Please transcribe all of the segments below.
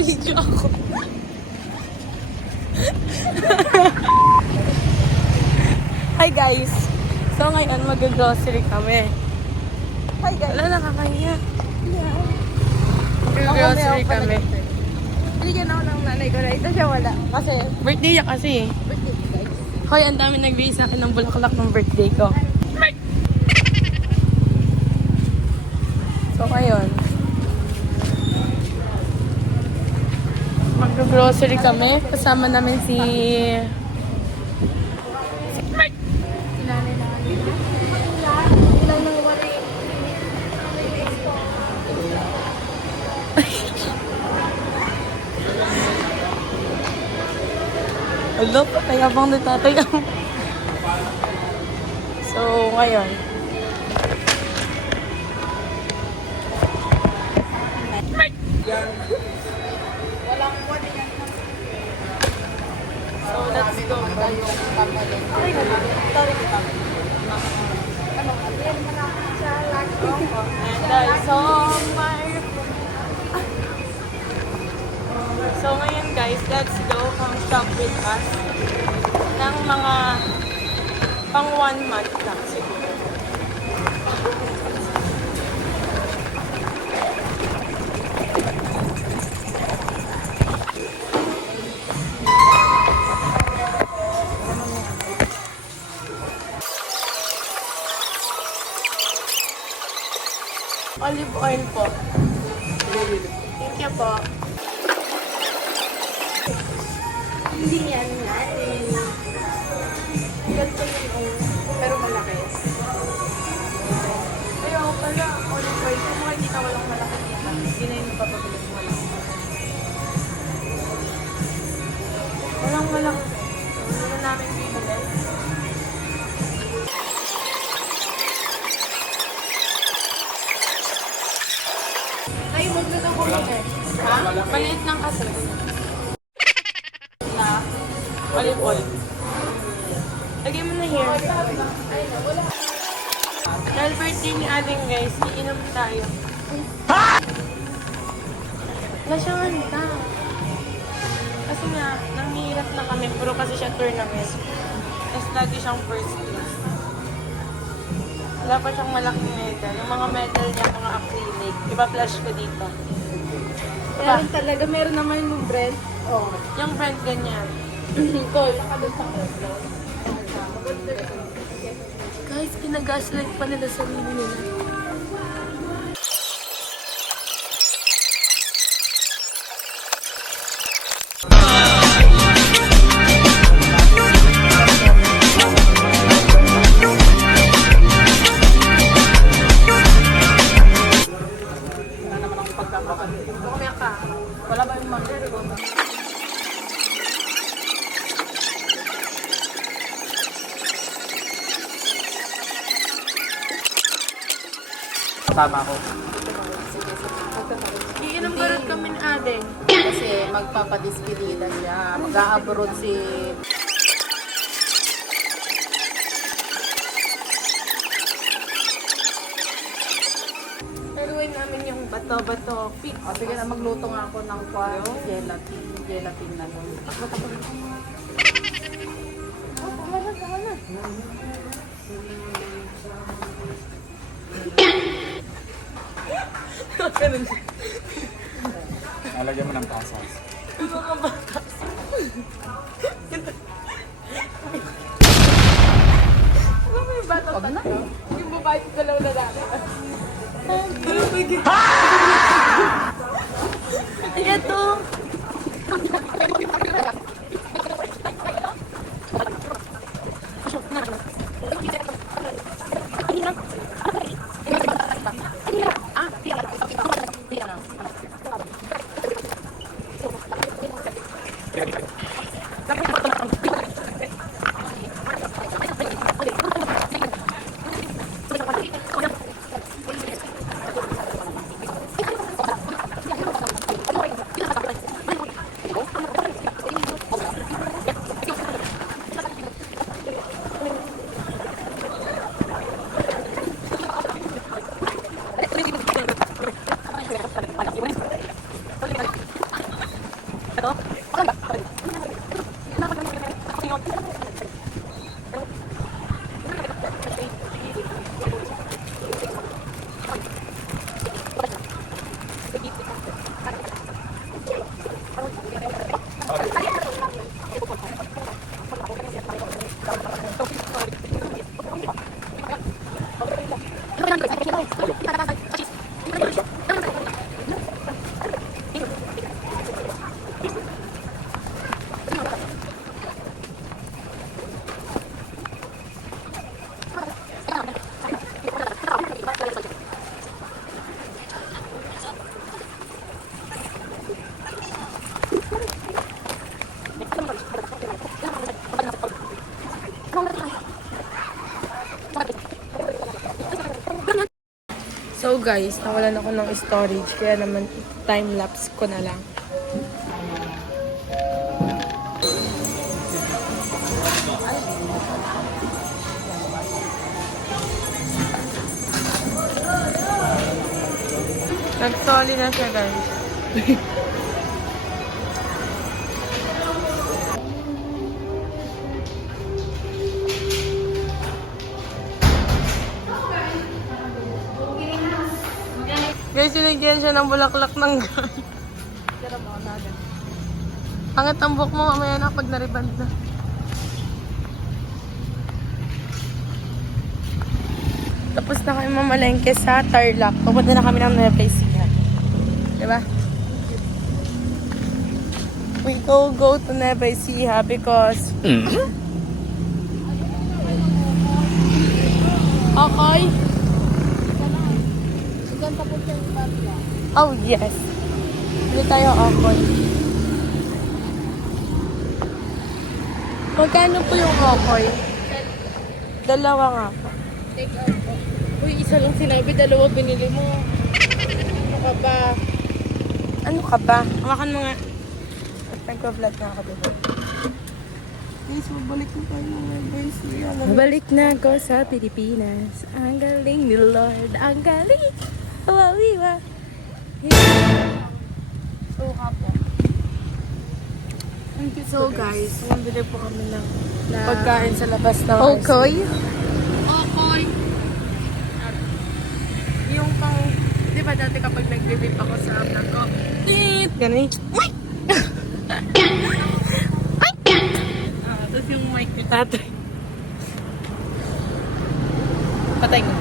Naka-video ako. Hi guys! So ngayon mag-grocery kami. Hi guys. Wala, nakakahiya. Yeah. Mag-grocery kami. Bigyan ako ng nanay ko na ito siya wala. Kasi Birthday niya kasi. birthday guys. Hoy, ang dami nagbigay sa akin ng bulaklak ng birthday ko. So ngayon, mag-grocery kami. Kasama namin si Sinanay na kami. Ilang nang wala Alo, patayabang ni tatay ang... So, ngayon. So, let's go. And I saw my... So, ngayon guys, let's go come shop with us ng mga pang 1 month lang siguro. Olive oil po. Thank you po. Hindi yan natin. Ganito yung pero malaki. Ayaw pala, olive oil. Kung makikita walang malaki dito, hindi na yung papabilis mo lang. Walang malaki. Hindi na namin bibili. Ay, wag na ako eh. Ha? Maliit lang kasi. Na olive oil. Lagay mo na here. Dahil birthday ni Aling guys, iinom tayo. Wala siyang handa. Kasi nga, nanghihirap na kami. Puro kasi siya tournament. Tapos lagi siyang first place. Wala pa siyang malaking medal. Yung mga medal niya, mga acrylic. Ipa-flash ko dito. Meron talaga, meron naman yung brand. Oh. Yung brand ganyan. Call, nakadun sa call. Guys, pinagaslight pa nila sarili nila. Wala ba yung mangga? Tama ko. Iinom garot kami ni Adeng. Kasi magpapadispedida siya. Mag-a-abroad si... Haluin namin yung bato-bato fix. O, sige na, magluto nga ako ng gelatin. Gelatin na nun. Ganun. Nalagyan mo ng pasas. Yung mga bata. Ano ba yung bata? Huwag na. Yung babae sa dalaw na dati. Ay, ito. So guys, nawalan ako ng storage kaya naman time-lapse ko na lang. Nag-solly na siya guys. Guys, sinigyan siya ng bulaklak ng guy. Pangit ang buhok mo mamaya na pag nariband na. Tapos na kami mamalengke sa Tarlac. Pupunta na kami ng Nueva Ecija. Diba? We go to Nueva Ecija because... Okay. Oh, yes. Hindi tayo okoy. Magkano po yung okoy? Dalawa nga po. Take out po. Uy, isa lang sinabi, dalawa binili mo. Ano ka ba? Ano ka ba? Hawakan mo nga. Nagpa-vlog na ako dito. Guys, mabalik na tayo mga guys. Mabalik na ako sa Pilipinas. Ang galing ni Lord. Ang galing. Wawiwa. Suka po. So guys, mabili po kami ng pagkain sa labas ng Okay. Okoy. Yung pang, di ba dati kapag nag-bibip ako sa vlog ko, beep! Ganun. Mic! Tapos yung mic ni tatay. Patay ko.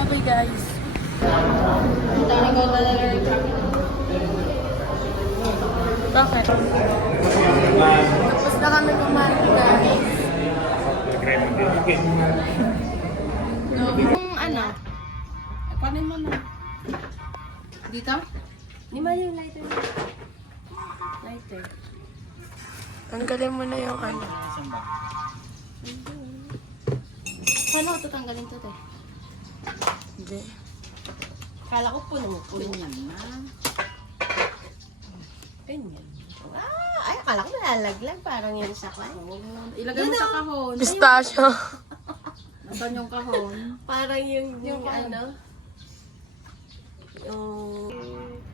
Bye-bye guys. Bakit? Tapos na kami kumain guys. Yung ano? Paano mo na? Dito? Di ba yung lighter? Lighter. Tanggalin mo na yung ano. Paano ko tatanggalin to, te? Hindi. Kala ko puno mo. Ganyan na. Ganyan. Ay, akala ko nalalaglag. Parang yan sa kwan. Ilagay mo sa kahon. Pistachio. Nasaan yung kahon? Parang yung ano? Yung...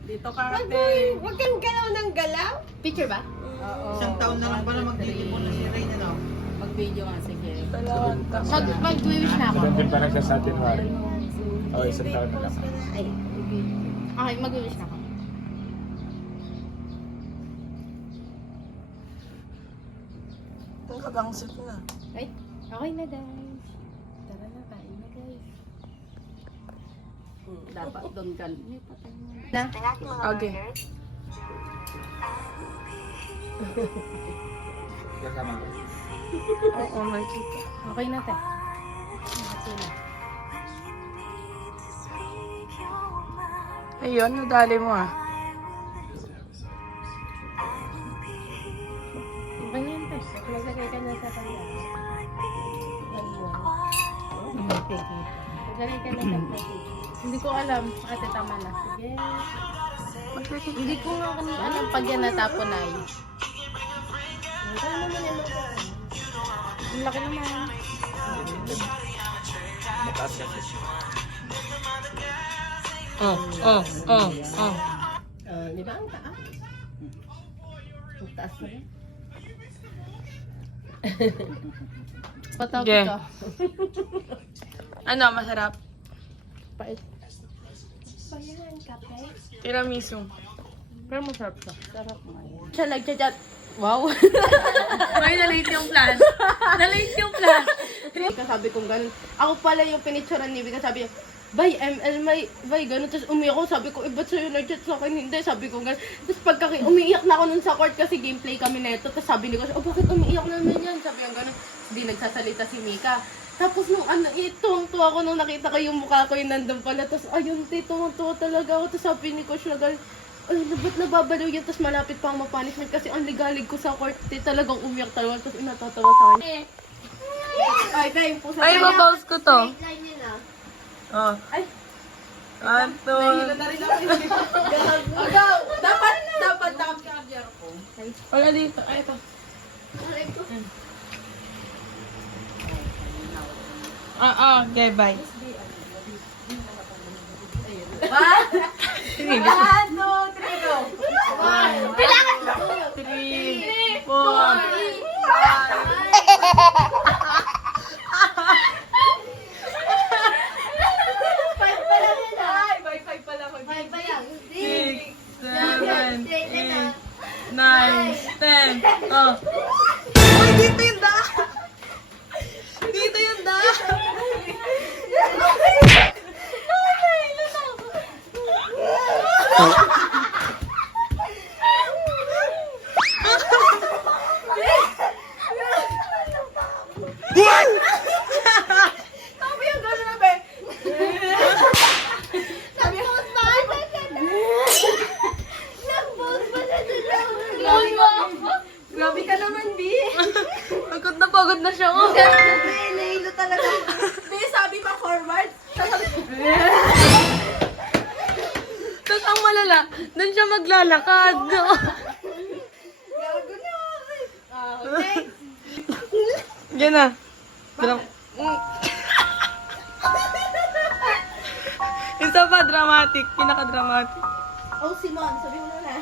Dito ka Huwag kang galaw ng galaw. Picture ba? Oo. Isang taon na lang pala magtitipon na si Rain, ano? Mag-video nga, sige. Dalawang Mag-wish na ako. Doon din pa nagsasabi January. Oo, isang taon na lang. Ay, okay, mag-wish na ako. Ang kabangsit na. Ay, okay na guys. Tara na, kain na guys. Dapat doon ka. Na? Okay. Kasama ko. Oo, makikita. Okay na, te. Okay na. Ayun, nadali mo ah. Okay na yun, te. Maglagay ka na sa kanya. Maglagay ka na sa kanya. Hindi ko alam. Ate, tama na. Sige. Hindi ko nga alam pag yan natapon ay. Ano naman yan? Ang laki naman. Mataas kasi. Di ba ang taas? Ang taas na rin. Patawag Yeah. ka. Ano, masarap? Pait. Tiramisu. Pero masarap siya. Sarap nga yun. Siya nagchat-chat. Wow. May na-late yung plan. Na-late yung plan. Sabi kong ganun. Ako pala yung pinicturean ni Vika. Sabi niya, Bay, ML, bay, gano'n. Tapos umiyak ako, sabi ko, ba't sa'yo nag-chat sa akin? Hindi, sabi ko gano'n. Tapos umiiyak na ako nun sa court kasi gameplay kami neto. Tapos sabi ni Coach, bakit umiiyak naman yan? Sabi ko gano'n. Hindi nagsasalita si Mika. Tapos nung tuwang-tuwa ako nung nakita ko yung mukha ko yung nandun pala. Tapos ayun, tuwang-tuwa talaga ako. Tapos sabi ni Coach na gano'n, ay, ba't nababaliw yan? Tapos malapit pa ang mapunishment kasi ang ligalig ko sa court. Talagang umiyak talaga. Tapos inatatawa sa akin. Ay, dahil po sa Ay, babaws ko to. Line nila. Oh. Ay, Anton. na rin ako. Ikaw, dapat nakapicture ko. Wala dito. Ay, ito. Okay, bye. Sige, gusto. 1, 2, 3, go! 3, 4, Five pa lang yun ah. Ay, by 5 pala ko. Five pa lang. 6, 7, Straight na 8, 9, 10. Oh. Uy, dito yung daan! Dito yung daan! Sabi yung gano'n na, be. Nag-vote pa na Nag-vote pa na dalawa. Grabe ka naman, B. Pagod na siya. Oh. Nahilo talaga. B, sabi pa forward. Tapos ang malala, doon siya maglalakad. Gago na. Okay. Yan na. Isa pa, dramatic. Pinaka-dramatic. Oh, Simon, sabi mo na.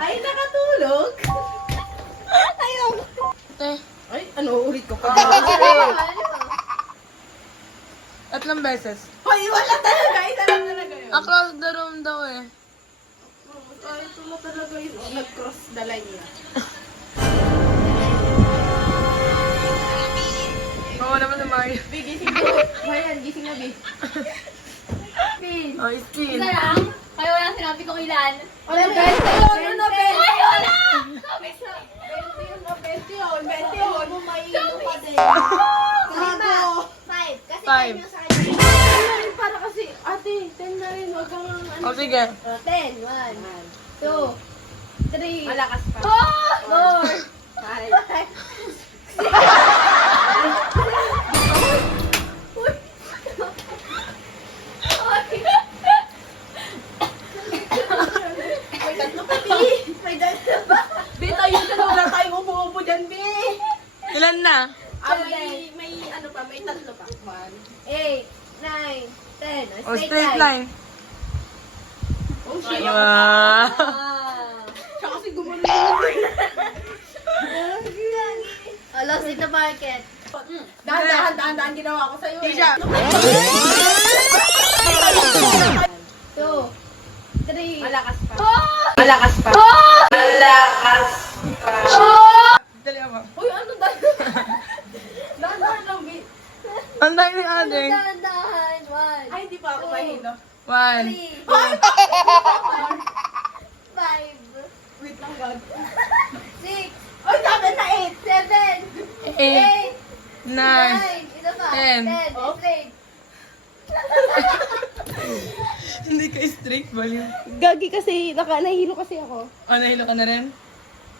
Ay, nakatulog. Ayaw. Ay, ano, ulit ko pa. Tatlong beses. Hoy, wala talaga. Isa lang talaga yun. Across the room daw eh. Ay, tula talaga yun. Oh, nag-cross the line niya. Oo naman sa Mario. B, gising na. Mayan, gising na, B. Pin. Oh, spin. Isa lang. Kaya walang sinabi kong ilan. Ano, 20 yun? Ano, 20? Ay, wala! Sabi sa... 20 yun, 20 yun. 20 yun. Mo mailo ka din. Lima. 5. Kasi Five. 10 yung sa akin. Para kasi, ate, 10 na rin. Huwag kang ano. Oh, sige. 10. 1, 2, 3, Malakas pa. 4, 5. May tatlo pa, B. May tatlo pa. B, tayo ka na. Wala tayong upo-upo dyan, B. Ilan na? May ano pa, may tatlo pa. 8, 9, 10. Oh, straight line. Oh, shit. Wow. Ah. Siya kasi gumano yun. Lost in the market. Dahan ginawa ko sa'yo. Tisha. 2, 3. Malakas pa. Oh! Malakas pa. Dali ako. Uy, ano dahil? Dahan lang, B. Ang dahil ni Adeng. Dahan. 1, Ay, hindi pa ako mahilo. 1. 3, 5. Wait lang, God. 6, Uy, sabi na 7, 8. 8, 9. 9. Ito pa. 10. 10. Straight. Hindi ka straight ba yun? Gagi kasi, nahilo kasi ako. Oh, nahilo ka na rin?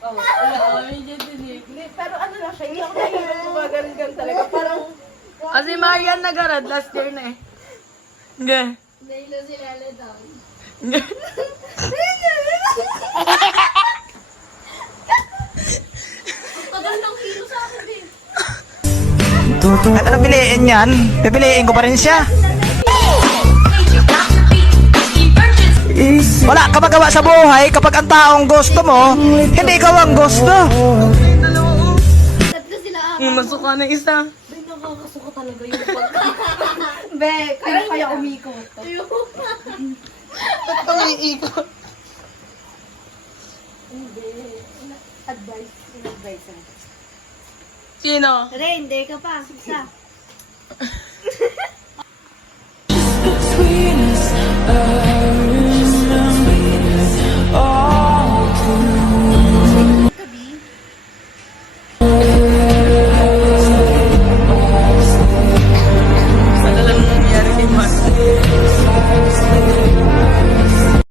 Medyo din eh. Hindi, pero ano lang siya, hindi ako nahilo gumagaling talaga. Parang, Kasi Marian nagarad last year na eh. Nga. Nahilo si Lala down. tagal ng hilo sa akin din. At ano piliin yan? Pipiliin ko pa rin siya. Wala ka magawa sa buhay kapag ang taong gusto mo, hindi ikaw ang gusto. Tatlo sila ako. Masuka na isa. Ay, nakakasuka talaga yung pagka. Be, kaya umikot. Ito iikot. Hindi. Advice. In-advise. Sino? Ray, hindi ka pa. Isa.